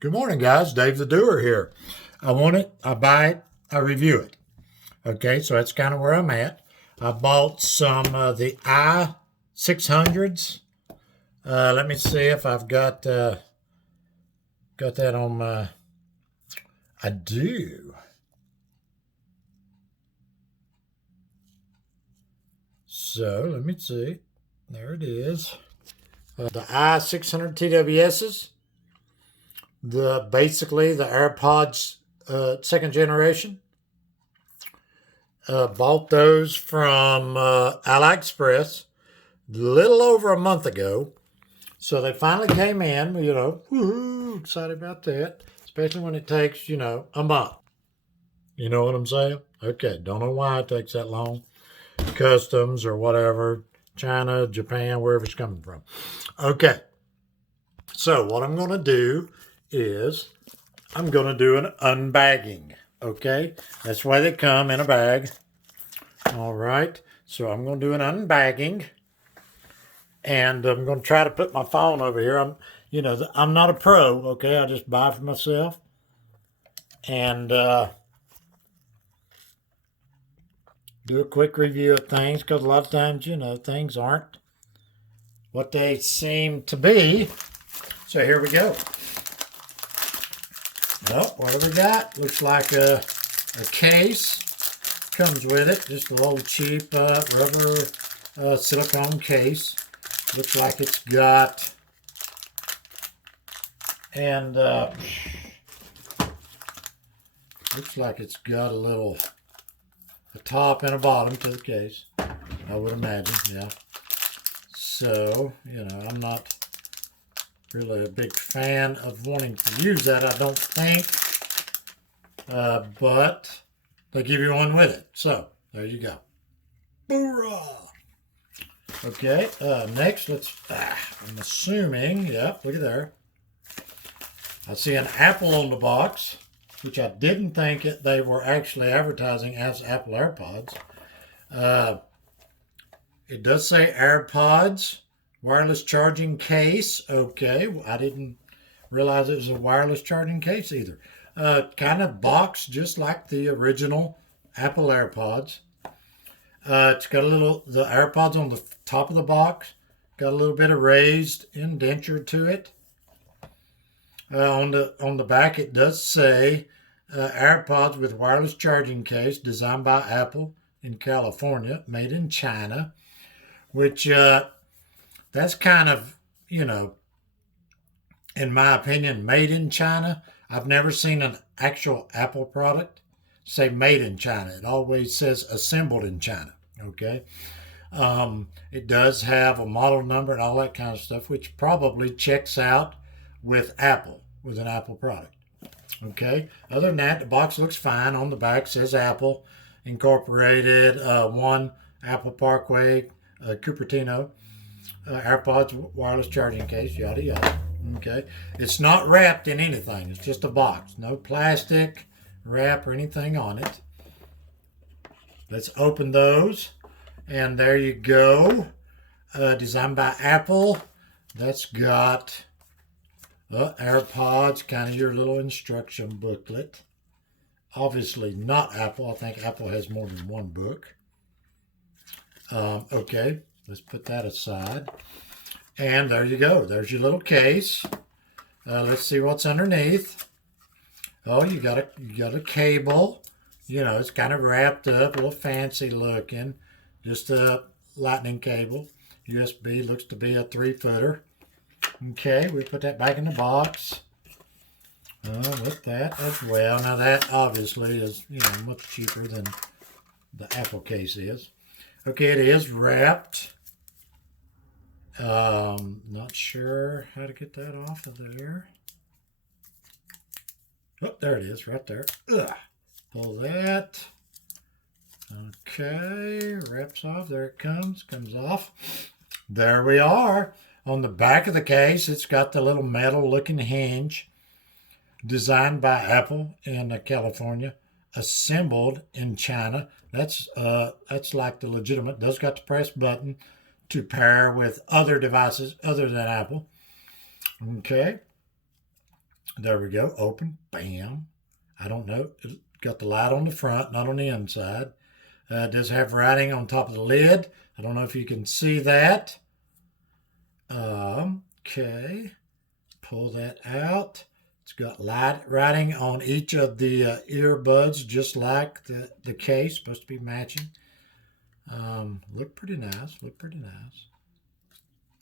Good morning, guys. Dave the Doer here. I want it, I buy it, I review it. Okay, so that's kind of where I'm at. I bought some of the i600s. Let me see if I've got that on my. I do. So let me see. There it is. The i600 TWSs. Basically the AirPods second generation. Bought those from AliExpress a little over a month ago. So they finally came in, woohoo, excited about that, especially when it takes, a month. You know what I'm saying? Okay, don't know why it takes that long. Customs or whatever, China, Japan, wherever it's coming from. Okay, so what I'm going to do is I'm going to do an unbagging. Okay, that's why they come in a bag. All right, so I'm going to do an unbagging, and I'm going to try to put my phone over here. I'm not a pro. Okay, I just buy for myself, and do a quick review of things because a lot of times, things aren't what they seem to be. So here we go. Oh, what do we got? Looks like a case. Comes with it. Just a little cheap rubber silicone case. Looks like it's got, and looks like it's got a top and a bottom to the case, I would imagine, yeah. So, I'm not really a big fan of wanting to use that, I don't think, but they give you one with it. So, there you go. Hoorah! Okay, next, I'm assuming, yep, look at there. I see an Apple on the box, which I didn't think they were actually advertising as Apple AirPods. It does say AirPods, wireless charging case. Okay, I didn't realize it was a wireless charging case either. Kind of box just like the original Apple AirPods. It's got the AirPods on the top of the box. Got a little bit of raised indenture to it. On the back, it does say AirPods with wireless charging case, designed by Apple in California, made in China. Which that's kind of, in my opinion, made in China. I've never seen an actual Apple product say made in China. It always says assembled in China. Okay. It does have a model number and all that kind of stuff, which probably checks out with Apple, with an Apple product. Okay. Other than that, the box looks fine. On the back says Apple Incorporated, 1 Apple Parkway, Cupertino, AirPods wireless charging case, yada yada. Okay. It's not wrapped in anything. It's just a box. No plastic wrap or anything on it. Let's open those. And there you go. Designed by Apple. That's got AirPods, kind of your little instruction booklet. Obviously not Apple. I think Apple has more than one book. Okay, let's put that aside. And there you go. There's your little case. Let's see what's underneath. Oh, you got a cable. It's kind of wrapped up, a little fancy looking. Just a lightning cable. USB, looks to be a 3-footer. Okay, we put that back in the box. With that as well. Now that obviously is, much cheaper than the Apple case is. Okay, it is wrapped. Not sure how to get that off of there. Oh, there it is, right there. Ugh. Pull that. Okay, wraps off. There it comes off. There we are. On the back of the case, it's got the little metal-looking hinge, designed by Apple in California, assembled in China. That's like the legitimate. Does got the press button to pair with other devices other than Apple. Okay. There we go. Open. Bam. I don't know. It got the light on the front, not on the inside. It does have writing on top of the lid. I don't know if you can see that. Okay. Pull that out. It's got light writing on each of the earbuds, just like the case. Supposed to be matching. Look pretty nice. Look pretty nice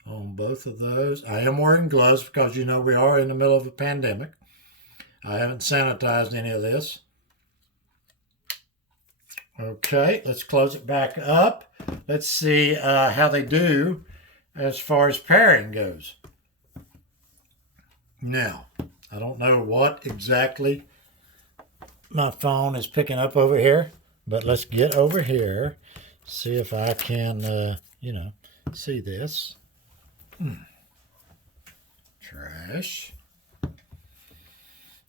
on both of those. I am wearing gloves because, you know, we are in the middle of a pandemic. I haven't sanitized any of this. Okay, let's close it back up. Let's see how they do as far as pairing goes. Now, I don't know what exactly my phone is picking up over here, but let's get over here, see if I can, see this. Trash.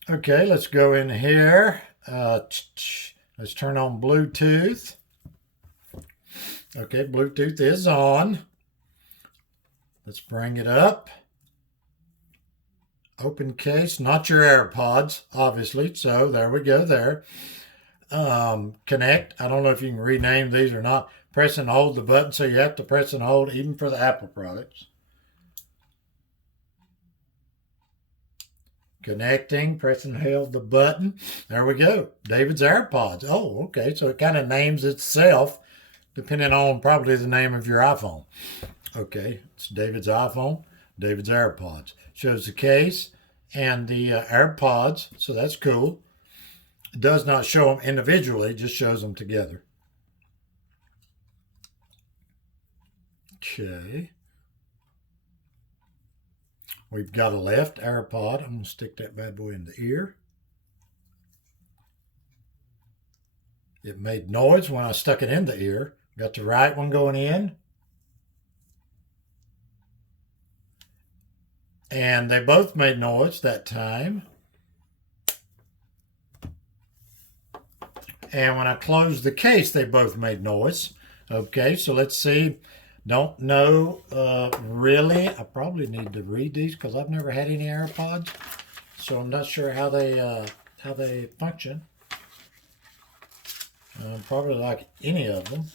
Okay, let's go in here. Let's turn on Bluetooth. Okay, Bluetooth is on. Let's bring it up. Open case, not your AirPods, obviously. So there we go there. Connect. I don't know if you can rename these or not. Press and hold the button, so you have to press and hold even for the Apple products. Connecting, press and hold the button. There we go. David's AirPods. Oh, okay. So it kind of names itself depending on probably the name of your iPhone. Okay, it's David's iPhone, David's AirPods. Shows the case and the AirPods, so that's cool. It does not show them individually, just shows them together. Okay. We've got a left AirPod. I'm going to stick that bad boy in the ear. It made noise when I stuck it in the ear. Got the right one going in. And they both made noise that time. And when I closed the case, they both made noise. Okay, so let's see. Don't know really. I probably need to read these because I've never had any AirPods, so I'm not sure how they function. Probably like any of them.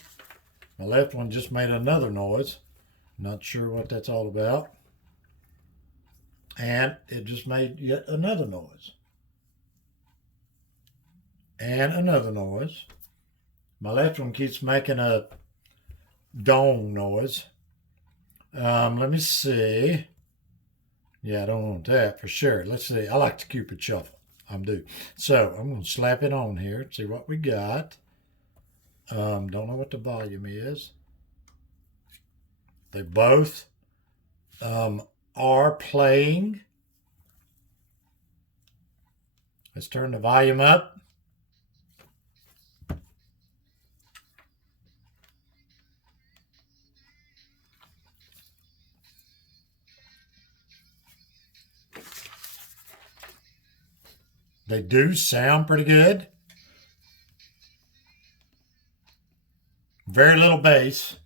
My left one just made another noise. Not sure what that's all about. And it just made yet another noise. And another noise. My left one keeps making a dong noise. Let me see. Yeah, I don't want that for sure. Let's see. I like the Cupid Shuffle. I'm due. So I'm going to slap it on here. See what we got. Don't know what the volume is. They both are playing. Let's turn the volume up. They do sound pretty good. Very little bass.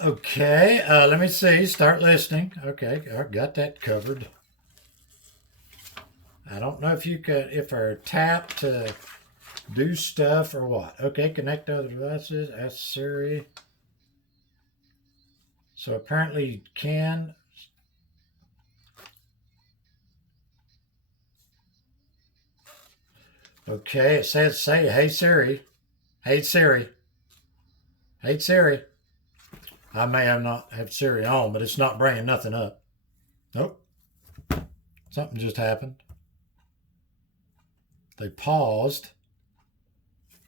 Okay, let me see. Start listening. Okay, I got that covered. I don't know if you could, if I tap to do stuff or what. Okay, connect to other devices. Ask Siri. So apparently you can. Okay, it says say, hey Siri. Hey Siri. Hey Siri. I may have not have Siri on, but it's not bringing nothing up. Nope. Something just happened. They paused.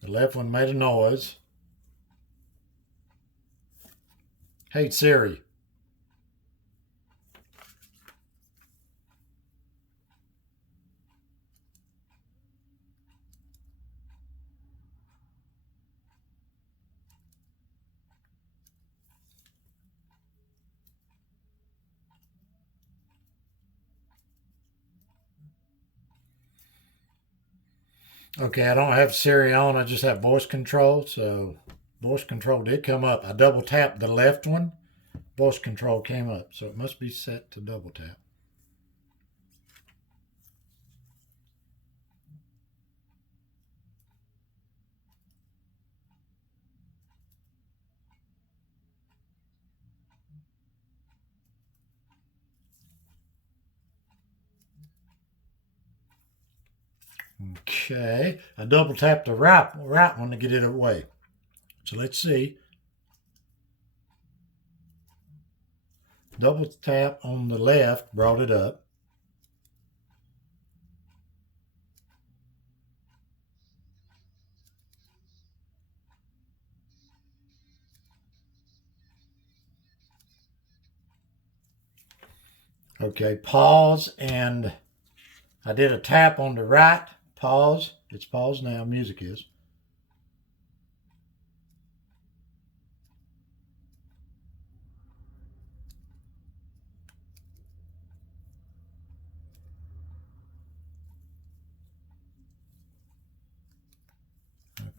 The left one made a noise. Hey Siri. Okay, I don't have Siri on. I just have voice control. So voice control did come up. I double tapped the left one. Voice control came up. So it must be set to double tap. Okay, I double tapped the right one to get it away. So let's see. Double tap on the left brought it up. Okay, pause, and I did a tap on the right. Pause. It's paused now. Music is.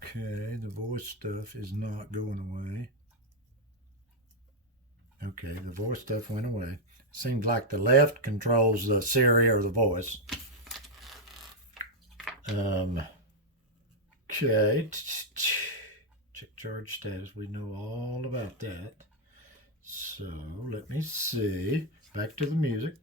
Okay, the voice stuff is not going away. Okay, the voice stuff went away. Seems like the left controls the Siri or the voice. Okay, check charge status. We know all about that. So let me see. Back to the music.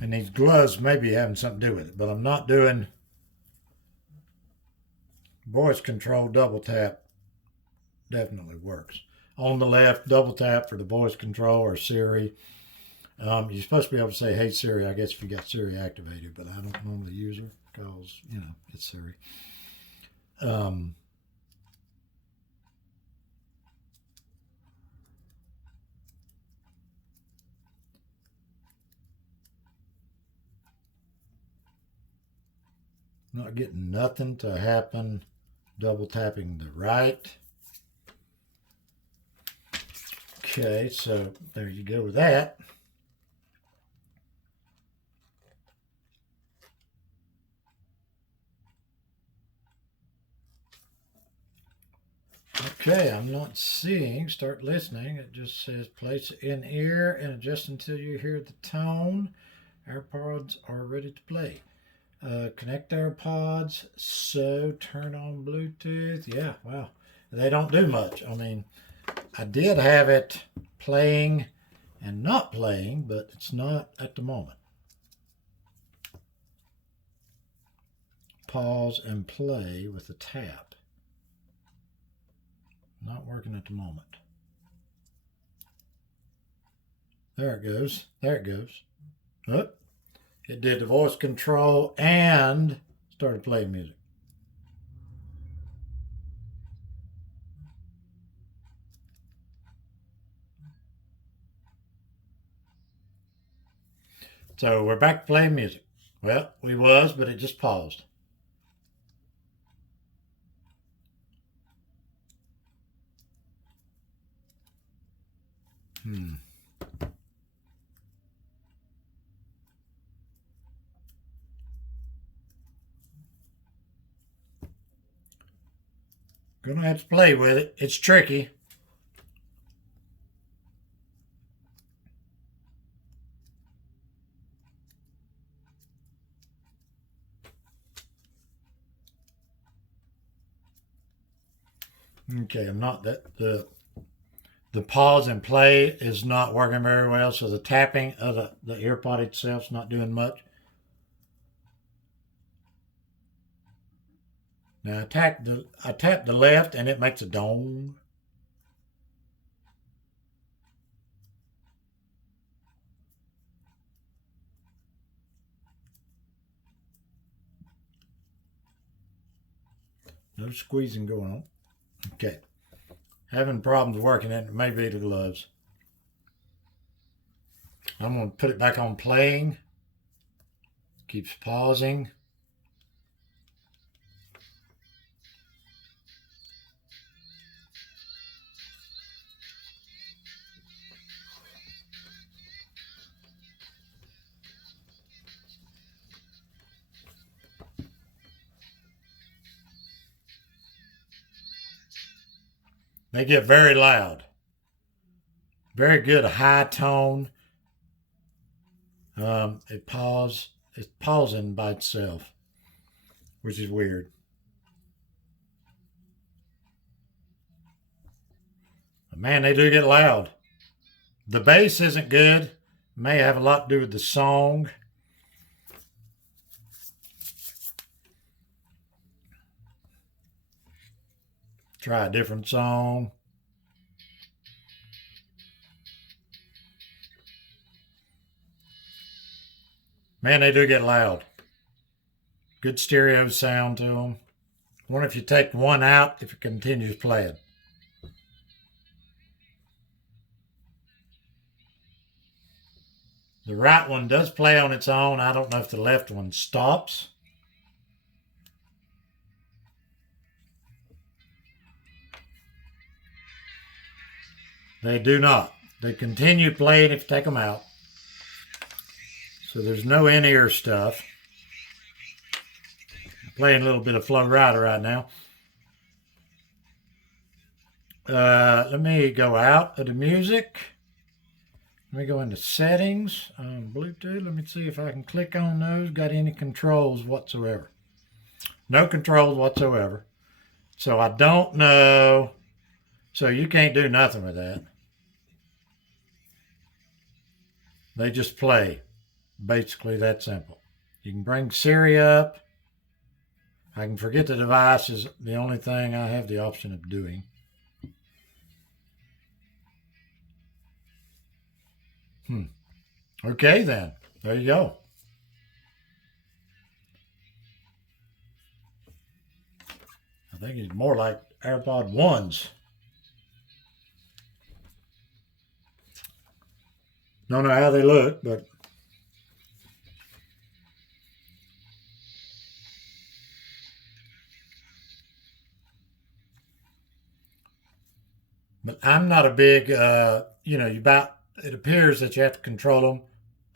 And these gloves may be having something to do with it, but I'm not doing voice control. Double tap definitely works. On the left, double tap for the voice control or Siri. You're supposed to be able to say, "Hey Siri," I guess if you got Siri activated, but I don't normally use her because it's Siri. Um, not getting nothing to happen. Double tapping the right. Okay, so there you go with that. Okay, I'm not seeing start listening. It just says place in ear and adjust until you hear the tone. AirPods are ready to play. Connect AirPods. So turn on Bluetooth. Yeah, wow. They don't do much. I mean, I did have it playing and not playing, but it's not at the moment. Pause and play with the tap. Not working at the moment. There it goes. There it goes. Oh, it did the voice control and started playing music. So we're back to playing music. Well, we was, but it just paused. Hmm. Gonna have to play with it. It's tricky. Okay, I'm not that the pause and play is not working very well, so the tapping of the earpod itself is not doing much. Now I tap the left and it makes a dong. No squeezing going on. Okay. having problems working it. It may be the gloves. I'm going to put it back on playing. Keeps pausing. They get very loud. Very good high tone. It's pausing by itself, which is weird. But man, they do get loud. The bass isn't good. May have a lot to do with the song. Try a different song. Man, they do get loud. Good stereo sound to them. I wonder if you take one out, if it continues playing. The right one does play on its own. I don't know if the left one stops. They do not. They continue playing if you take them out. So there's no in-ear stuff. I'm playing a little bit of Flow Rider right now. Let me go out of the music. Let me go into settings on Bluetooth. Let me see if I can click on those. Got any controls whatsoever? No controls whatsoever. So I don't know. So you can't do nothing with that. They just play. Basically that simple. You can bring Siri up. I can forget the device is the only thing I have the option of doing. Okay then. There you go. I think it's more like AirPod 1s. Don't know how they look, but I'm not a big, it appears that you have to control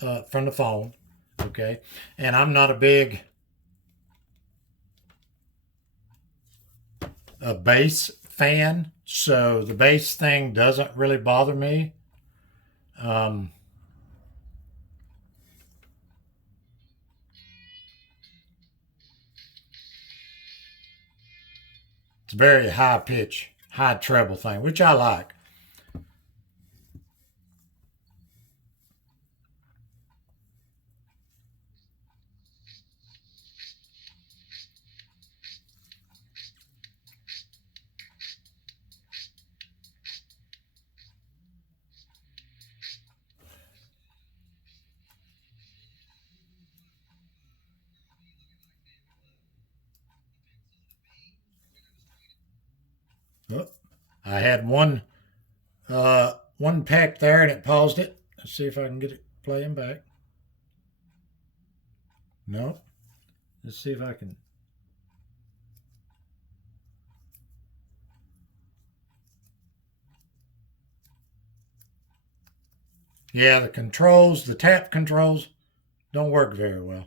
them from the phone, okay? And I'm not a big bass fan, so the bass thing doesn't really bother me. It's a very high pitch, high treble thing, which I like. Oh, I had one peck there and it paused it. Let's see if I can get it playing back. No. Let's see if I can. Yeah, the tap controls don't work very well.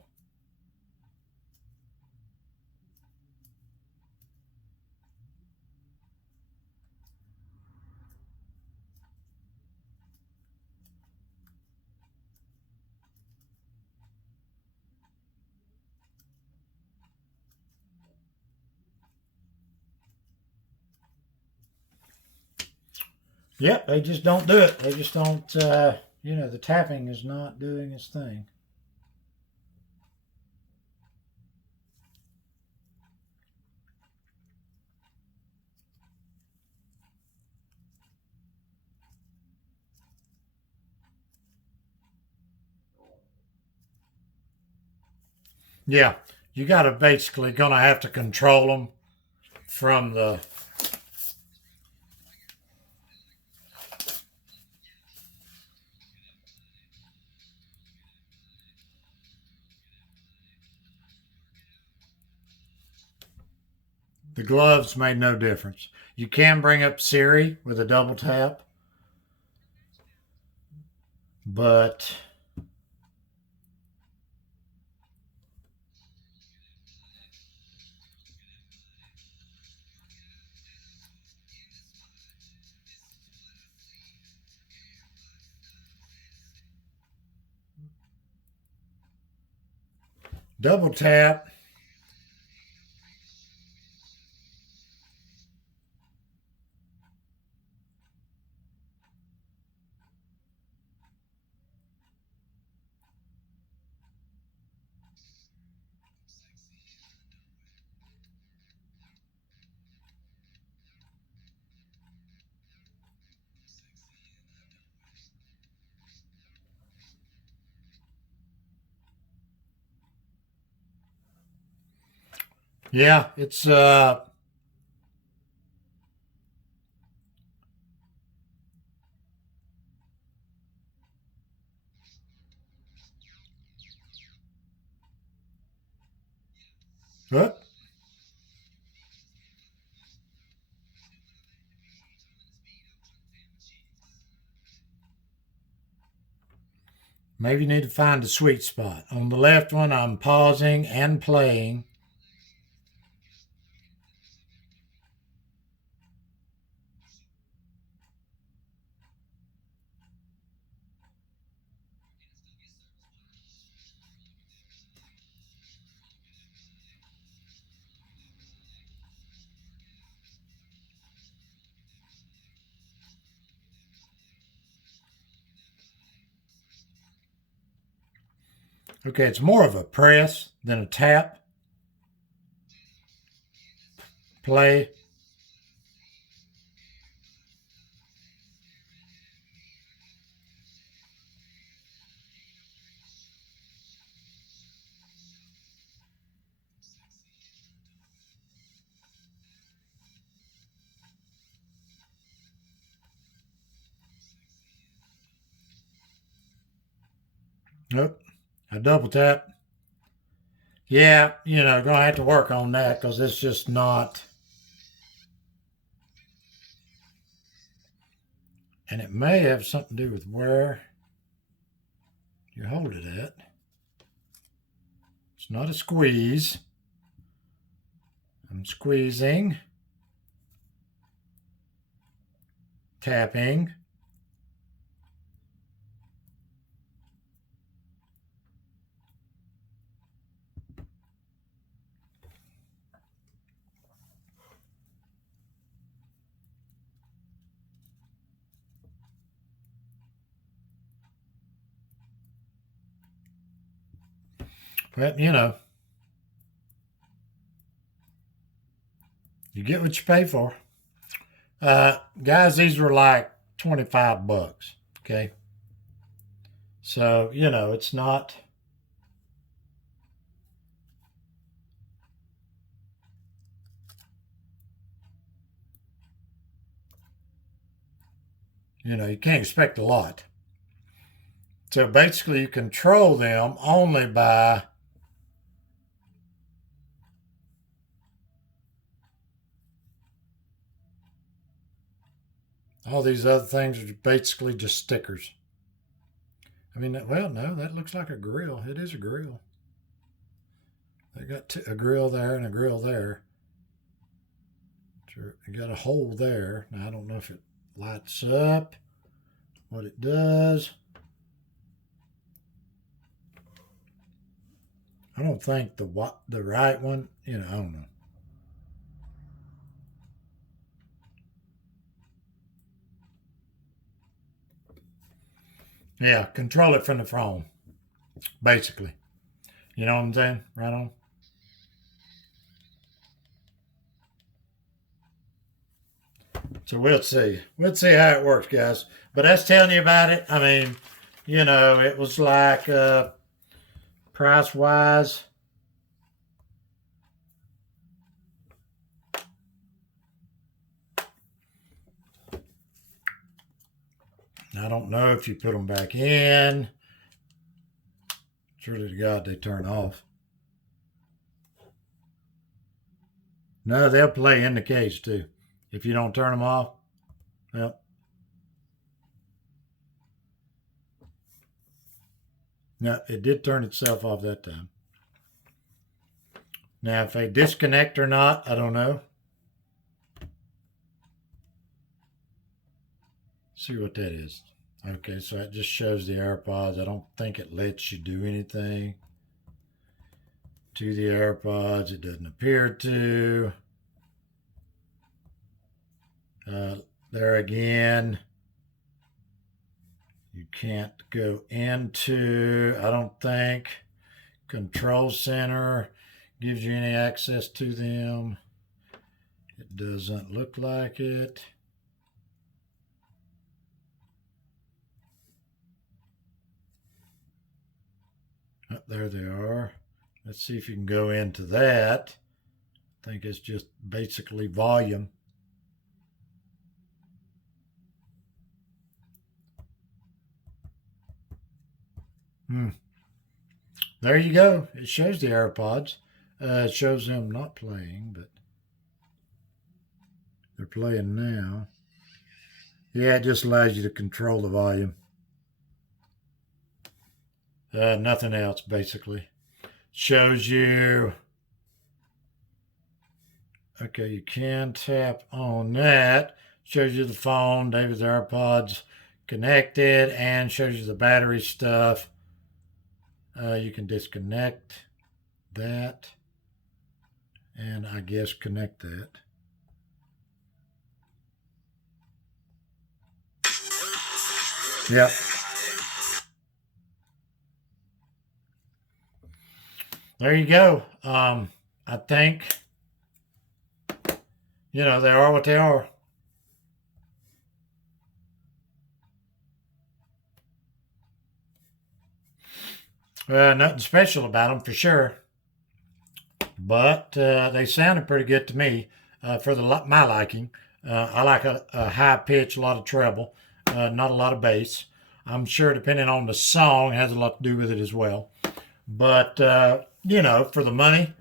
Yep, they just don't do it. They just don't, the tapping is not doing its thing. Yeah, you got to basically gonna have to control them from the The gloves made no difference. You can bring up Siri with a double tap, but double tap. Yeah, it's what? Maybe you need to find a sweet spot. On the left one, I'm pausing and playing. Okay, it's more of a press than a tap. Play. Nope. A double tap. Yeah, gonna have to work on that because it's just not. And it may have something to do with where you hold it at. It's not a squeeze. I'm squeezing, tapping. But, you get what you pay for. Guys, these were like $25. Okay. So, it's not. You can't expect a lot. So basically, you control them only by all these other things are basically just stickers. I mean, well, no, that looks like a grill. It is a grill. They got a grill there and a grill there. You got a hole there. Now, I don't know if it lights up, what it does. I don't think the right one, I don't know. Yeah, control it from the phone, basically. You know what I'm saying? Right on. So we'll see. We'll see how it works, guys. But that's telling you about it. I mean, it was like price wise. I don't know if you put them back in. Surely to God they turn off. No, they'll play in the case too. If you don't turn them off, well, no, it did turn itself off that time. Now, if they disconnect or not, I don't know. See what that is. Okay, so it just shows the AirPods. I don't think it lets you do anything to the AirPods. It doesn't appear to. There again, you can't go into, I don't think, Control Center gives you any access to them. It doesn't look like it. Oh, there they are. Let's see if you can go into that. I think it's just basically volume. There you go. It shows the AirPods. It shows them not playing, but they're playing now. Yeah, it just allows you to control the volume. Nothing else, basically. Shows you. Okay, you can tap on that. Shows you the phone, David's AirPods connected, and shows you the battery stuff. You can disconnect that, and I guess connect that. Yep. There you go. I think, they are what they are. Nothing special about them for sure, but they sounded pretty good to me for my liking. I like a high pitch, a lot of treble, not a lot of bass. I'm sure depending on the song has a lot to do with it as well. But for the money,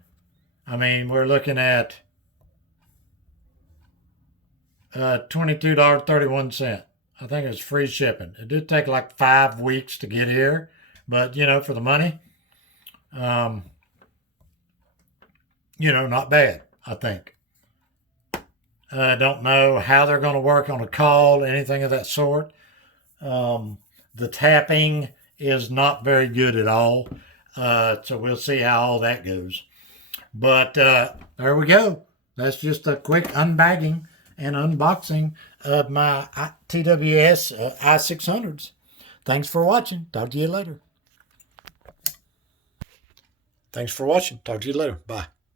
I mean, we're looking at $22.31. I think it's free shipping. It did take like 5 weeks to get here, but for the money, not bad, I think. I don't know how they're going to work on a call, anything of that sort. The tapping is not very good at all. So we'll see how all that goes. But there we go. That's just a quick unbagging and unboxing of my TWS i600s. Thanks for watching. Talk to you later. Thanks for watching. Talk to you later. Bye.